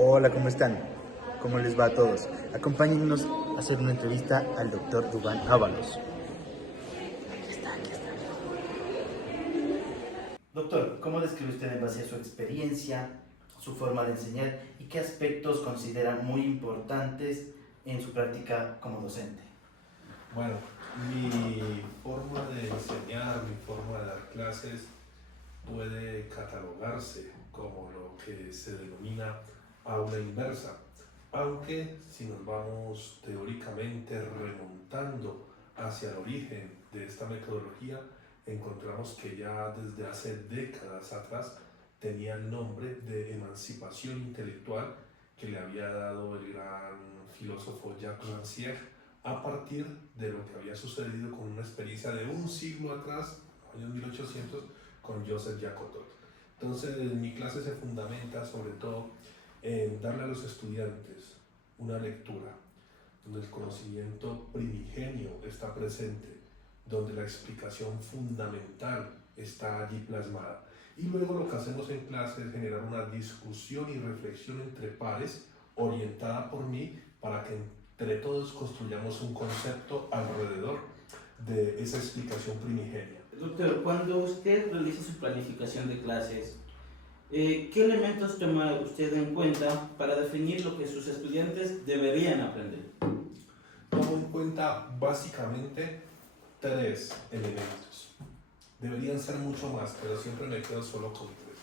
Hola, ¿cómo están? ¿Cómo les va a todos? Acompáñennos a hacer una entrevista al doctor Duván Ábalos. Doctor, ¿cómo describe usted en base a su experiencia, su forma de enseñar y qué aspectos considera muy importantes en su práctica como docente? Bueno, mi forma de enseñar, mi forma de dar clases puede catalogarse como lo que se denomina aula inversa, aunque si nos vamos teóricamente remontando hacia el origen de esta metodología, encontramos que ya desde hace décadas atrás tenía el nombre de emancipación intelectual que le había dado el gran filósofo Jacques Rancière a partir de lo que había sucedido con una experiencia de un siglo atrás, años 1800, con Joseph Jacotot. Entonces, mi clase se fundamenta sobre todo en darle a los estudiantes una lectura donde el conocimiento primigenio está presente, donde la explicación fundamental está allí plasmada. Y luego lo que hacemos en clase es generar una discusión y reflexión entre pares orientada por mí para que entre todos construyamos un concepto alrededor de esa explicación primigenia. Doctor, cuando usted realiza su planificación de clases, ¿qué elementos toma usted en cuenta para definir lo que sus estudiantes deberían aprender? Tomo en cuenta básicamente tres elementos. Deberían ser mucho más, pero siempre me quedo solo con tres.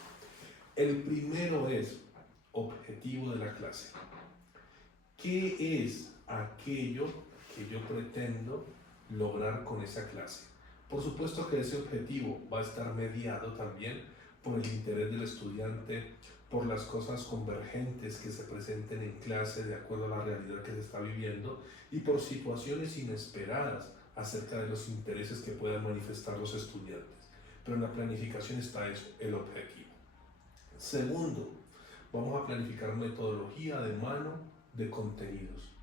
El primero es objetivo de la clase. ¿Qué es aquello que yo pretendo lograr con esa clase? Por supuesto que ese objetivo va a estar mediado también por el interés del estudiante, por las cosas convergentes que se presenten en clase de acuerdo a la realidad que se está viviendo y por situaciones inesperadas acerca de los intereses que puedan manifestar los estudiantes. Pero en la planificación está eso, el objetivo. Segundo, vamos a planificar metodología de mano de contenidos.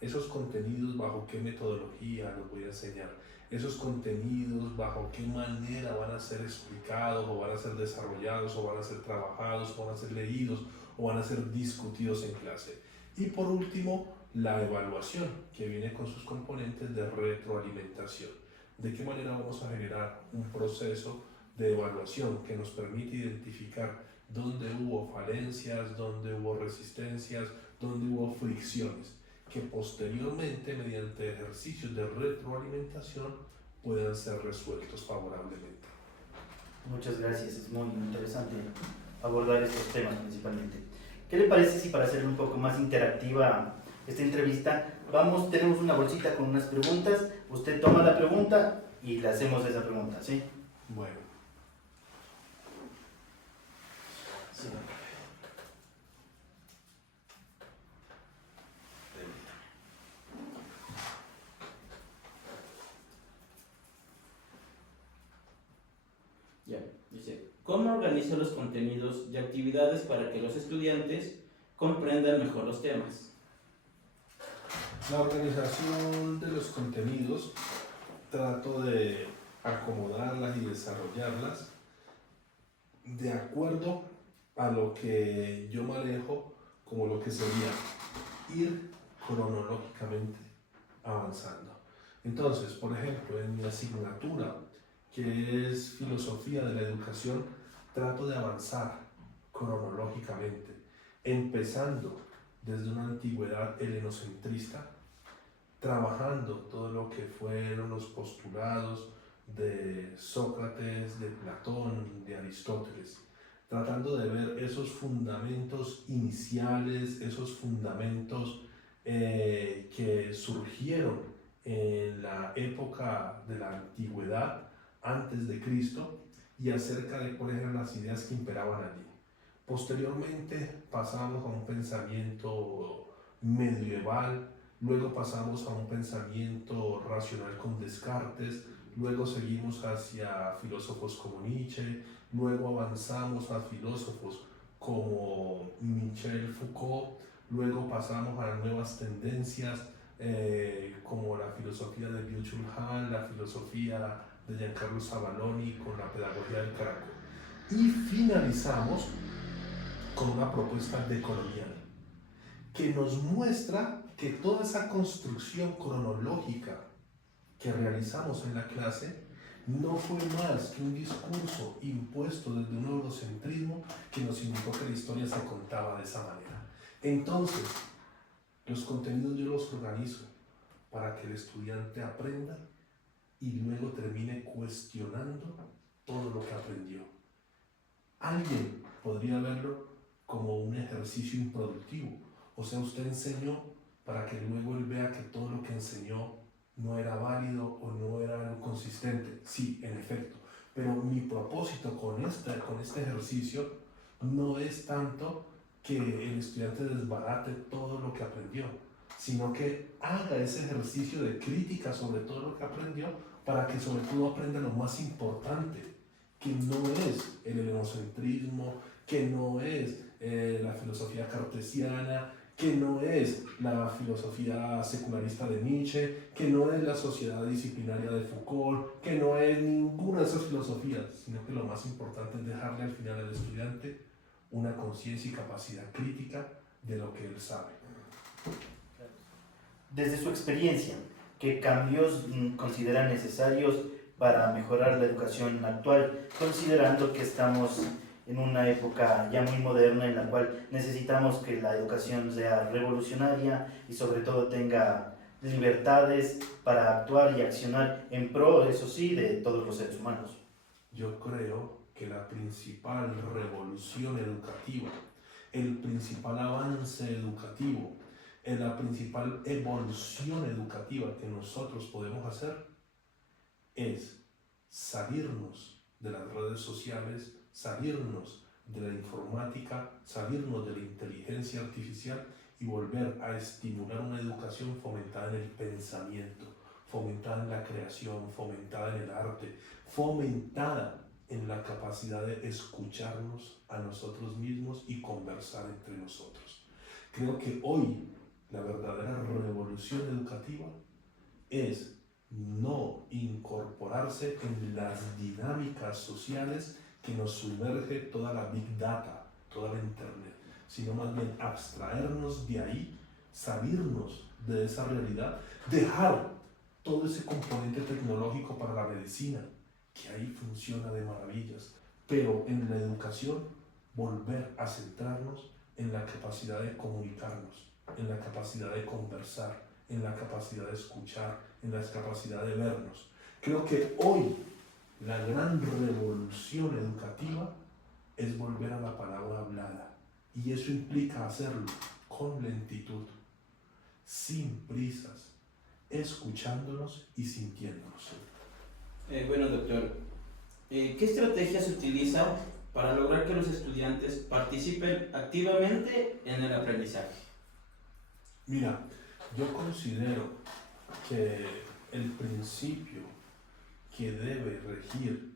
Esos contenidos bajo qué metodología los voy a enseñar. Esos contenidos bajo qué manera van a ser explicados o van a ser desarrollados o van a ser trabajados o van a ser leídos o van a ser discutidos en clase. Y por último, la evaluación que viene con sus componentes de retroalimentación. De qué manera vamos a generar un proceso de evaluación que nos permite identificar dónde hubo falencias, dónde hubo resistencias, dónde hubo fricciones, que posteriormente, mediante ejercicios de retroalimentación, puedan ser resueltos favorablemente. Muchas gracias, es muy interesante abordar estos temas principalmente. ¿Qué le parece si para hacer un poco más interactiva esta entrevista, tenemos una bolsita con unas preguntas, usted toma la pregunta y le hacemos esa pregunta, ¿sí? Bueno. Sí. Ya, dice, ¿cómo organiza los contenidos y actividades para que los estudiantes comprendan mejor los temas? La organización de los contenidos, trato de acomodarlas y desarrollarlas de acuerdo a lo que yo manejo como lo que sería ir cronológicamente avanzando. Entonces, por ejemplo, en mi asignatura, que es filosofía de la educación, trato de avanzar cronológicamente, empezando desde una antigüedad helenocentrista, trabajando todo lo que fueron los postulados de Sócrates, de Platón, de Aristóteles, tratando de ver esos fundamentos iniciales, esos fundamentos que surgieron en la época de la antigüedad, antes de Cristo, y acerca de cuáles eran las ideas que imperaban allí. Posteriormente pasamos a un pensamiento medieval, luego pasamos a un pensamiento racional con Descartes, luego seguimos hacia filósofos como Nietzsche, luego avanzamos a filósofos como Michel Foucault, luego pasamos a nuevas tendencias como la filosofía de Byung-Chul Han, la filosofía de Giancarlo Savaloni con la pedagogía del Caracol. Y finalizamos con una propuesta decolonial. que nos muestra que toda esa construcción cronológica que realizamos en la clase no fue más que un discurso impuesto desde un eurocentrismo que nos indicó que la historia se contaba de esa manera. Entonces, los contenidos yo los organizo para que el estudiante aprenda y luego termine cuestionando todo lo que aprendió. Alguien podría verlo como un ejercicio improductivo, o sea, usted enseñó para que luego él vea que todo lo que enseñó no era válido o no era algo consistente. Sí, en efecto, pero mi propósito con este ejercicio no es tanto que el estudiante desbarate todo lo que aprendió, sino que haga ese ejercicio de crítica sobre todo lo que aprendió para que sobre todo aprenda lo más importante, que no es el helenocentrismo, que no es la filosofía cartesiana, que no es la filosofía secularista de Nietzsche, que no es la sociedad disciplinaria de Foucault, que no es ninguna de esas filosofías, sino que lo más importante es dejarle al final al estudiante una conciencia y capacidad crítica de lo que él sabe. Desde su experiencia, ¿qué cambios considera necesarios para mejorar la educación actual, considerando que estamos en una época ya muy moderna en la cual necesitamos que la educación sea revolucionaria y sobre todo tenga libertades para actuar y accionar en pro, eso sí, de todos los seres humanos? Yo creo que la principal revolución educativa, el principal avance educativo, la principal evolución educativa que nosotros podemos hacer es salirnos de las redes sociales, salirnos de la informática, salirnos de la inteligencia artificial y volver a estimular una educación fomentada en el pensamiento, fomentada en la creación, fomentada en el arte, fomentada en la capacidad de escucharnos a nosotros mismos y conversar entre nosotros. Creo que hoy la verdadera revolución educativa es no incorporarse en las dinámicas sociales que nos sumerge toda la Big Data, toda la Internet, sino más bien abstraernos de ahí, salirnos de esa realidad, dejar todo ese componente tecnológico para la medicina, que ahí funciona de maravillas, pero en la educación volver a centrarnos en la capacidad de comunicarnos, en la capacidad de conversar, en la capacidad de escuchar, en la capacidad de vernos. Creo que hoy la gran revolución educativa es volver a la palabra hablada, y eso implica hacerlo con lentitud, sin prisas, escuchándonos y sintiéndonos. Bueno, doctor, ¿qué estrategias utiliza para lograr que los estudiantes participen activamente en el aprendizaje? Mira, yo considero que el principio que debe regir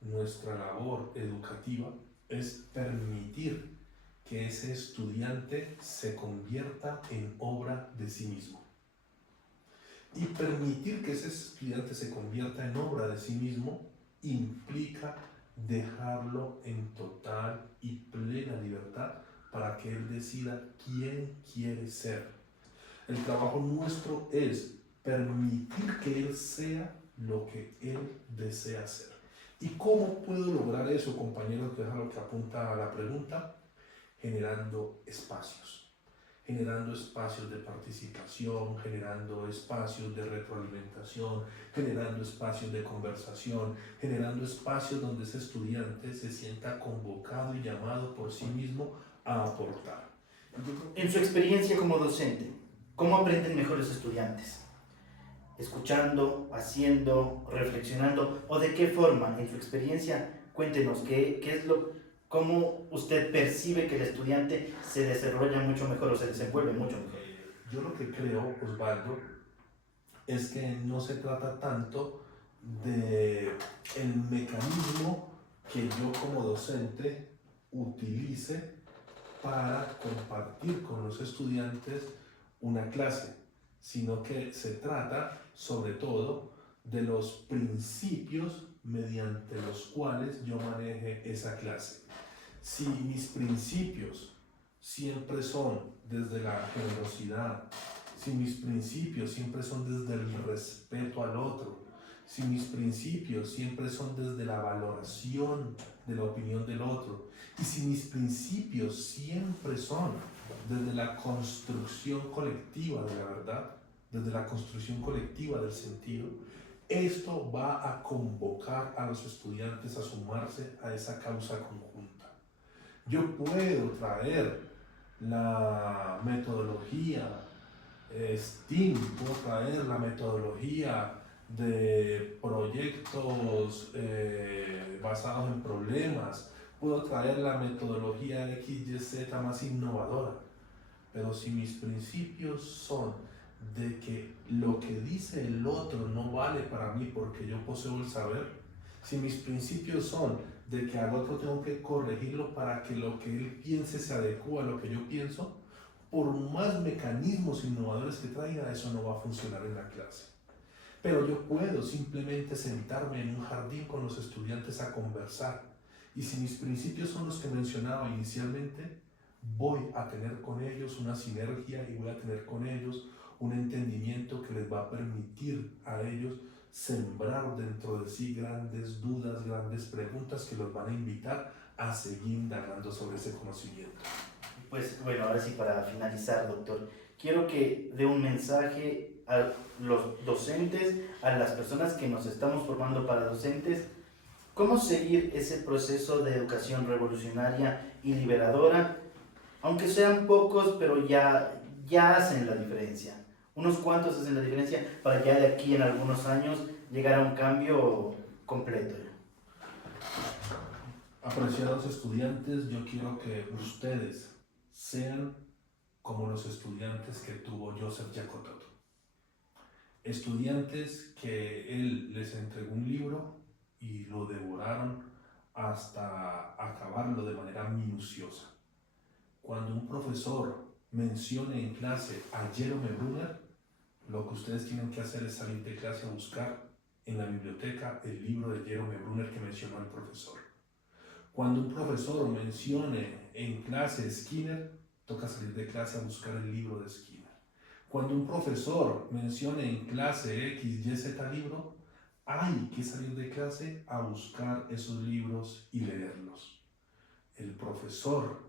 nuestra labor educativa es permitir que ese estudiante se convierta en obra de sí mismo. Y permitir que ese estudiante se convierta en obra de sí mismo implica dejarlo en total y plena libertad para que él decida quién quiere ser. El trabajo nuestro es permitir que él sea lo que él desea ser. ¿Y cómo puedo lograr eso, compañeros? Que es a lo que apunta a la pregunta. Generando espacios de participación, generando espacios de retroalimentación, generando espacios de conversación, generando espacios donde ese estudiante se sienta convocado y llamado por sí mismo a aportar. En su experiencia como docente, ¿cómo aprenden mejor los estudiantes? ¿Escuchando, haciendo, reflexionando? ¿O de qué forma? En su experiencia, cuéntenos, ¿cómo usted percibe que el estudiante se desarrolla mucho mejor o se desenvuelve mucho mejor? Yo lo que creo, Osvaldo, es que no se trata tanto de el mecanismo que yo como docente utilice para compartir con los estudiantes una clase, sino que se trata sobre todo de los principios mediante los cuales yo maneje esa clase. Si mis principios siempre son desde la generosidad, si mis principios siempre son desde el respeto al otro, si mis principios siempre son desde la valoración de la opinión del otro, y si mis principios siempre son desde la construcción colectiva de la verdad, desde la construcción colectiva del sentido, esto va a convocar a los estudiantes a sumarse a esa causa conjunta. Yo puedo traer la metodología STEAM, puedo traer la metodología de proyectos basados en problemas, puedo traer la metodología XYZ más innovadora, pero si mis principios son de que lo que dice el otro no vale para mí porque yo poseo el saber, si mis principios son de que al otro tengo que corregirlo para que lo que él piense se adecue a lo que yo pienso, por más mecanismos innovadores que traiga, eso no va a funcionar en la clase. Pero yo puedo simplemente sentarme en un jardín con los estudiantes a conversar. Y si mis principios son los que mencionaba inicialmente, voy a tener con ellos una sinergia y voy a tener con ellos un entendimiento que les va a permitir a ellos sembrar dentro de sí grandes dudas, grandes preguntas que los van a invitar a seguir indagando sobre ese conocimiento. Pues bueno, ahora sí para finalizar, doctor, quiero que dé un mensaje a los docentes, a las personas que nos estamos formando para docentes, cómo seguir ese proceso de educación revolucionaria y liberadora, aunque sean pocos, pero ya hacen la diferencia. Unos cuantos hacen la diferencia para ya de aquí en algunos años llegar a un cambio completo. Apreciados estudiantes, yo quiero que ustedes sean como los estudiantes que tuvo Joseph Jacotot. Estudiantes que él les entregó un libro y lo devoraron hasta acabarlo de manera minuciosa. Cuando un profesor mencione en clase a Jerome Brunner, lo que ustedes tienen que hacer es salir de clase a buscar en la biblioteca el libro de Jerome Brunner que mencionó el profesor. Cuando un profesor mencione en clase Skinner, toca salir de clase a buscar el libro de Skinner. Cuando un profesor mencione en clase X, Y, Z libro, hay que salir de clase a buscar esos libros y leerlos. El profesor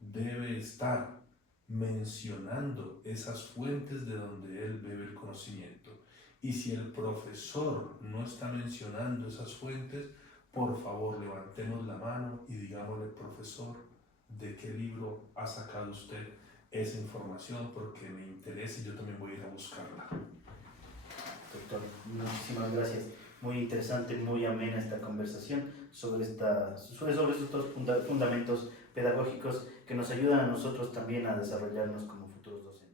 debe estar mencionando esas fuentes de donde él bebe el conocimiento. Y si el profesor no está mencionando esas fuentes, por favor levantemos la mano y digámosle, profesor, ¿de qué libro ha sacado usted esa información? Porque me interesa y yo también voy a ir a buscarla. Doctor, muchísimas gracias. Muy interesante, muy amena esta conversación sobre estos dos fundamentos pedagógicos que nos ayudan a nosotros también a desarrollarnos como futuros docentes.